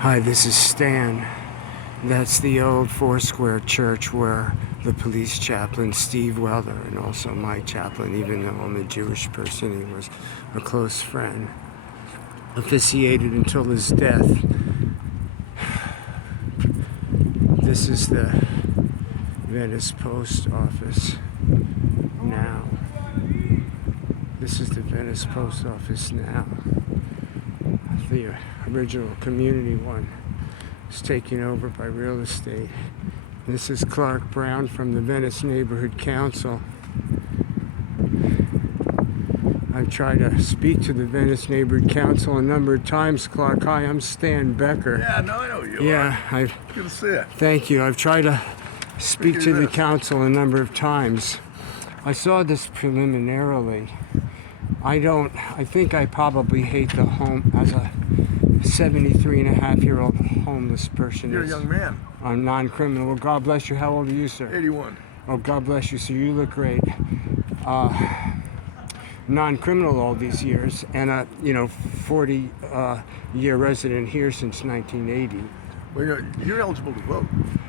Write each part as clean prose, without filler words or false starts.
Hi, this is Stan. That's the old Foursquare church where the police chaplain Steve Weller, and also my chaplain, even though I'm a Jewish person, he was a close friend, officiated until his death. This is the Venice post office now. This is the Venice post office now. The original community one is taken over by real estate. This is Clark Brown from the Venice Neighborhood Council. I've tried to speak to the Venice Neighborhood Council a number of times. Clark, hi, I'm Stan Becker. Yeah, no, I know you. Yeah, Good to see you. Thank you. I've tried to speak to the council a number of times. I saw this preliminarily. I think I probably hate the home as a 73-and-a-half-year-old homeless person. You're a young man. I'm non-criminal. Well, God bless you. How old are you, sir? 81. Oh, God bless you, sir. You look great. Non-criminal all these years, and a 40-year resident here since 1980. Well, you're eligible to vote.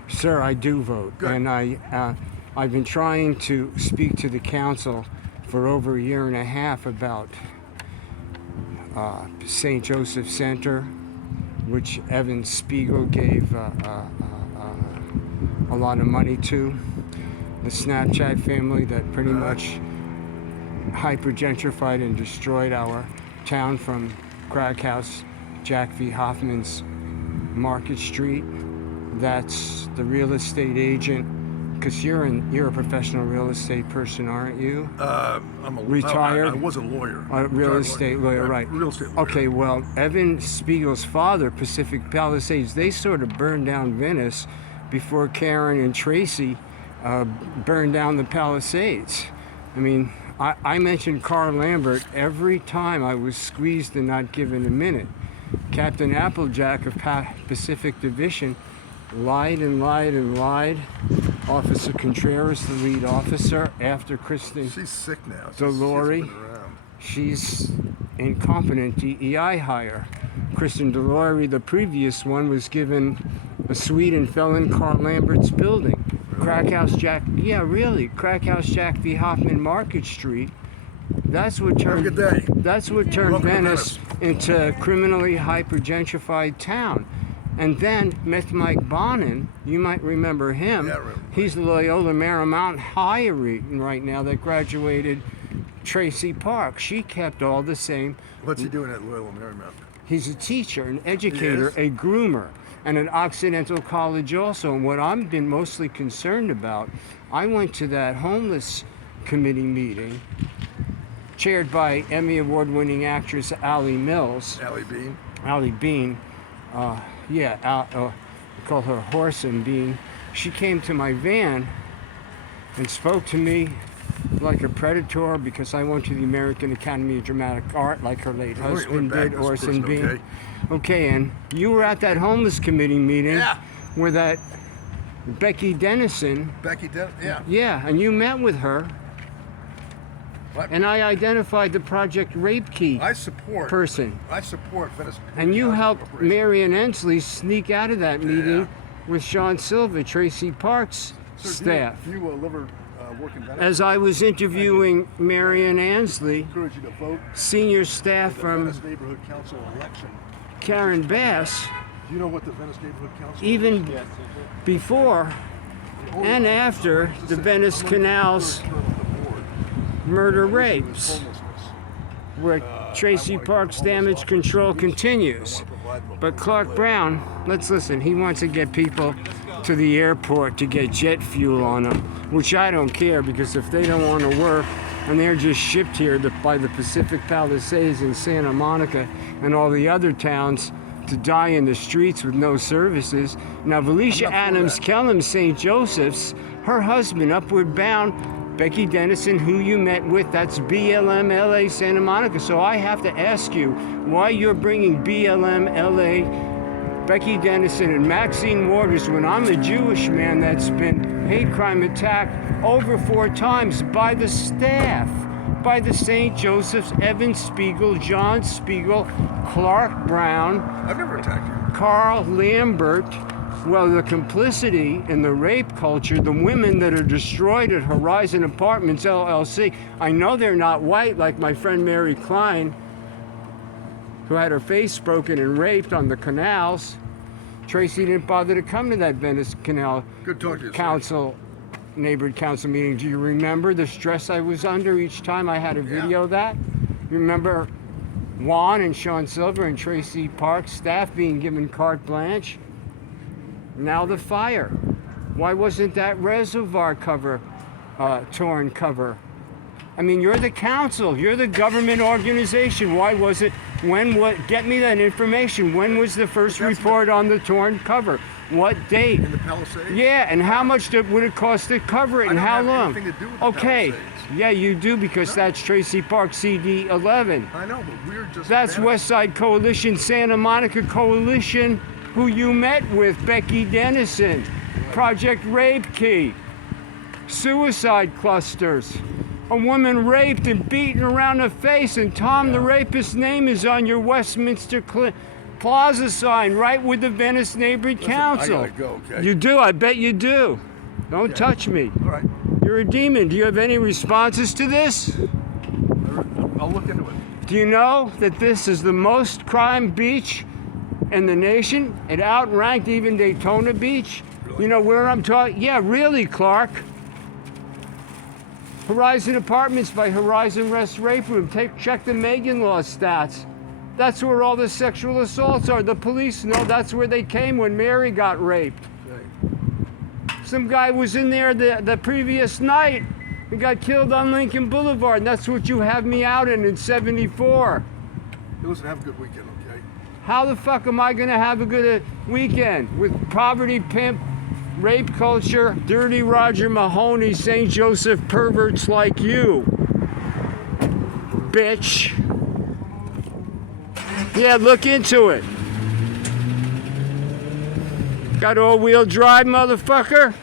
Sir, I do vote. Good. And I've been trying to speak to the council for over a year and a half about St. Joseph Center, which Evan Spiegel gave a lot of money to. The Snapchat family that pretty much hyper-gentrified and destroyed our town from Crack House, Jack V. Hoffman's Market Street. That's the real estate agent. Because you're a professional real estate person, aren't you? I'm a retired. I was a lawyer. Real estate lawyer, right? Real estate lawyer. Okay, well, Evan Spiegel's father, Pacific Palisades, they sort of burned down Venice before Karen and Tracy burned down the Palisades. I mean, I mentioned Carl Lambert every time I was squeezed and not given a minute. Captain Applejack of Pacific Division lied and lied and lied. Officer Contreras, the lead officer, after Kristen. She's sick now. Delory. She's incompetent DEI hire. Kristen Delory, the previous one, was given a suite and fell in Carl Lambert's building. Really? Crack House Jack V. Hoffman Market Street. That's what turned Venice into a criminally hyper-gentrified town. And then met Mike Bonin, you might remember him. Yeah, I remember. He's the Loyola Marymount hire right now that graduated Tracy Park. She kept all the same. What's he doing at Loyola Marymount? He's a teacher, an educator, a groomer, and at Occidental College also. And what I've been mostly concerned about, I went to that homeless committee meeting chaired by Emmy Award-winning actress Allie Mills. Allie Bean. I call her Horse and Bean. She came to my van and spoke to me like a predator because I went to the American Academy of Dramatic Art like her late husband did, Horse and Bean. Okay, and you were at that homeless committee meeting where that Becky Dennison. Yeah, and you met with her. What? And I identified the Project Rape Key person. I support Venice. And you helped Marion Ensley sneak out of that meeting with Sean Silva, Tracy Park's staff. Do you work in Venice? As I was interviewing Marion Ensley, Encourage you to vote. Senior staff from Venice Neighborhood Council election. Karen Bass, Do you know what the Venice Neighborhood Council even is? before and after the Venice Canal's murder rapes, where Tracy Park's damage control continues. But Clark Brown, let's listen, he wants to get people to the airport to get jet fuel on them, which I don't care, because if they don't want to work and they're just shipped here by the Pacific Palisades and Santa Monica and all the other towns to die in the streets with no services. Now, Valicia Adams Kellum, St. Joseph's, her husband, Upward Bound, Becky Dennison, who you met with, that's BLM LA Santa Monica. So I have to ask you why you're bringing BLM LA, Becky Dennison, and Maxine Waters when I'm a Jewish man that's been hate crime attacked over 4 times by the staff by the St. Joseph's, Evan Spiegel, John Spiegel, Clark Brown, I've never attacked you. Carl Lambert. Well, the complicity in the rape culture, the women that are destroyed at Horizon Apartments LLC, I know they're not white like my friend Mary Klein, who had her face broken and raped on the canals. Tracy didn't bother to come to that Venice Canal Good talking to you, Council, neighborhood council meeting. Do you remember the stress I was under each time I had to video that? You remember Juan and Sean Silver and Tracy Parks staff being given carte blanche? Now the fire. Why wasn't that reservoir cover torn cover? I mean, you're the council. You're the government organization. Why was it? Get me that information. When was the first report on the torn cover? What date? In the Palisades? Yeah, and how much would it cost to cover it, and how long? I don't have anything to do with the Okay, Palisades. yeah, you do, because that's Tracy Park CD 11. I know, but we're just... That's West Side Coalition, Santa Monica Coalition, who you met with, Becky Dennison, Project Rape Key, suicide clusters, a woman raped and beaten around the face, and Tom the rapist's name is on your Westminster Plaza sign, right with the Venice Neighborhood Council. I gotta go, okay? You do, I bet you do. Don't touch me. All right. You're a demon. Do you have any responses to this? I'll look into it. Do you know that this is the most crime beach in the nation? It outranked even Daytona Beach. Really? You know where I'm talking? Yeah, really, Clark. Horizon Apartments by Horizon Rest Rape Room. Check the Megan Law stats. That's where all the sexual assaults are. The police know that's where they came when Mary got raped. Okay. Some guy was in there the previous night and got killed on Lincoln Boulevard. And that's what you have me out in 74. Listen, have a good weekend, okay? How the fuck am I gonna have a good weekend with poverty, pimp, rape culture, dirty Roger Mahoney, St. Joseph perverts like you, bitch? Yeah, look into it. Got all-wheel drive, motherfucker?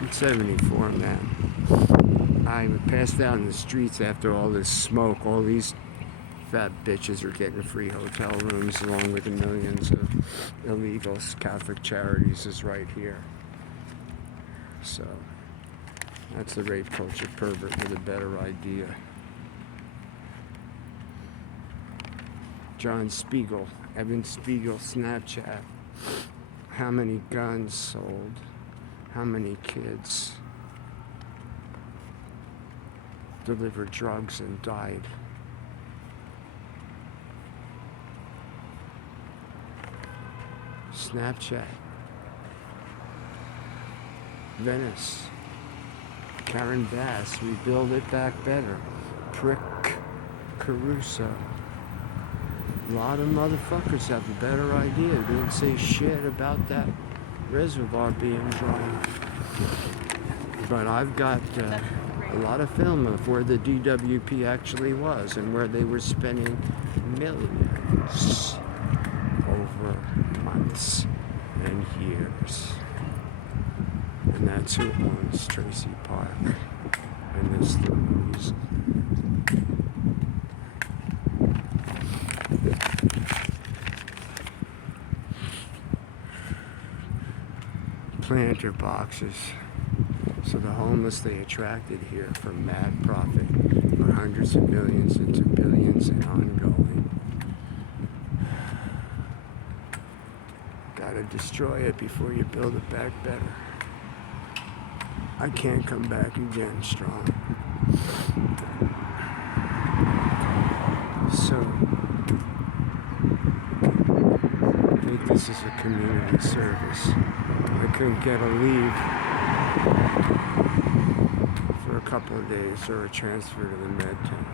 I'm 74, man. I passed out in the streets after all this smoke. All these fat bitches are getting free hotel rooms along with the millions of illegal Catholic charities is right here. So that's the rape culture pervert with a better idea. John Spiegel, Evan Spiegel, Snapchat. How many guns sold? How many kids delivered drugs and died? Snapchat. Venice. Karen Bass, we build it back better. Prick Caruso. A lot of motherfuckers have a better idea. They didn't say shit about that reservoir being dry. But I've got a lot of film of where the DWP actually was and where they were spending millions over months and years. And that's who owns Tracy Park. And this the reason. Planter boxes. So the homeless they attracted here for mad profit for hundreds of millions into billions and ongoing. Gotta destroy it before you build it back better. I can't come back again strong. So, I think this is a community service. I couldn't get a leave for a couple of days or a transfer to the med tent.